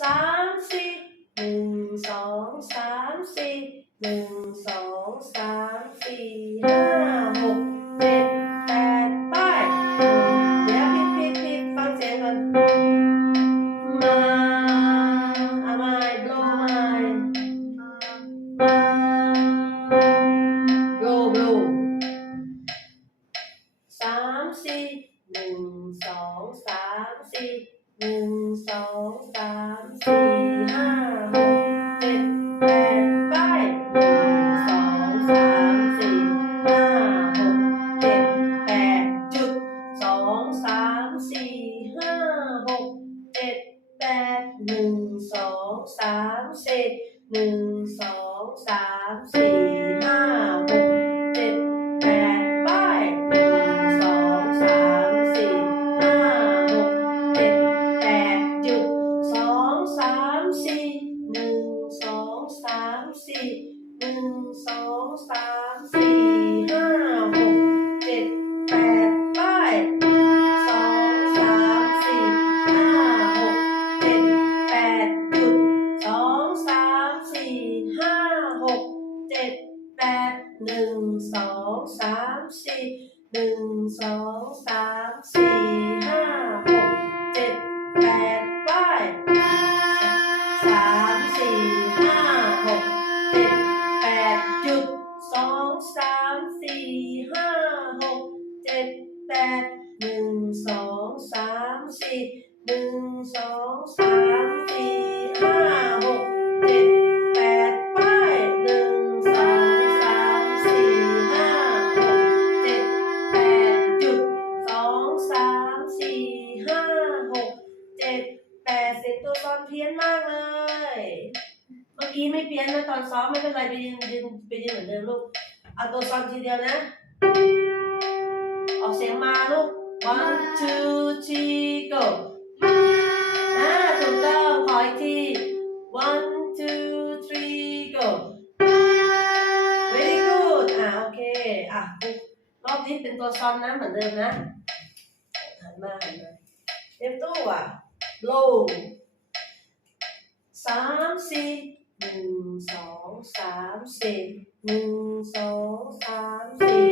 สามสี่หนึ่งสองสามสี่หนึ่งสองสามสี่ห้าหกเจ็ดแปดไปเดี๋ยวผิดผิดผิดฟังเสียงก่อนมาเอาใหม่ blow ใหม่ blow blow สามสี่หนึ่ งสองสามสี่หนึ่งสองสามสี่ห้าหกเจ็ดแปดไปหนึ่ง นึ่งสองสามสี่ห้าหกเจ็ดแปดไปสองสามสี่ห้าหกเจ็ดแปดจุดสองสามสี่ห้าหกเจ็ดแปดหนึ่งสองสามสี่หนึ่งสองสามสี่ห้า ดหนึ่งสองสามสี่หนึ่งสองสามสี่ห้าหกเจ็ดแปดไปหนึ่งสองสามสี่ห้าหกเจ็ดแปดจุดสองสามสี่ห้าหกเจ็ดแปดเสร็จตัวตอนเพี้ยนมากเลย เมื่อกี้ไม่เพี้ยนนะตอนซ้อมไม่เป็นไรไปยืนยืนไปยืนเหมือนเดิมลูก เอาตัวซ้อมทีเดียวนะ ออกเสียงมาลูก one two three go อ่าถูกต้องขออีกที one two three go very good อ่าโอเค อะรอบนี้เป็นตัวซ้อมนะเหมือนเดิมนะหันมาหันมาเตรียมตัวอะ blow สามสี่หนึ่งสองสามสี่หนึ่งสองสามสี่ห้า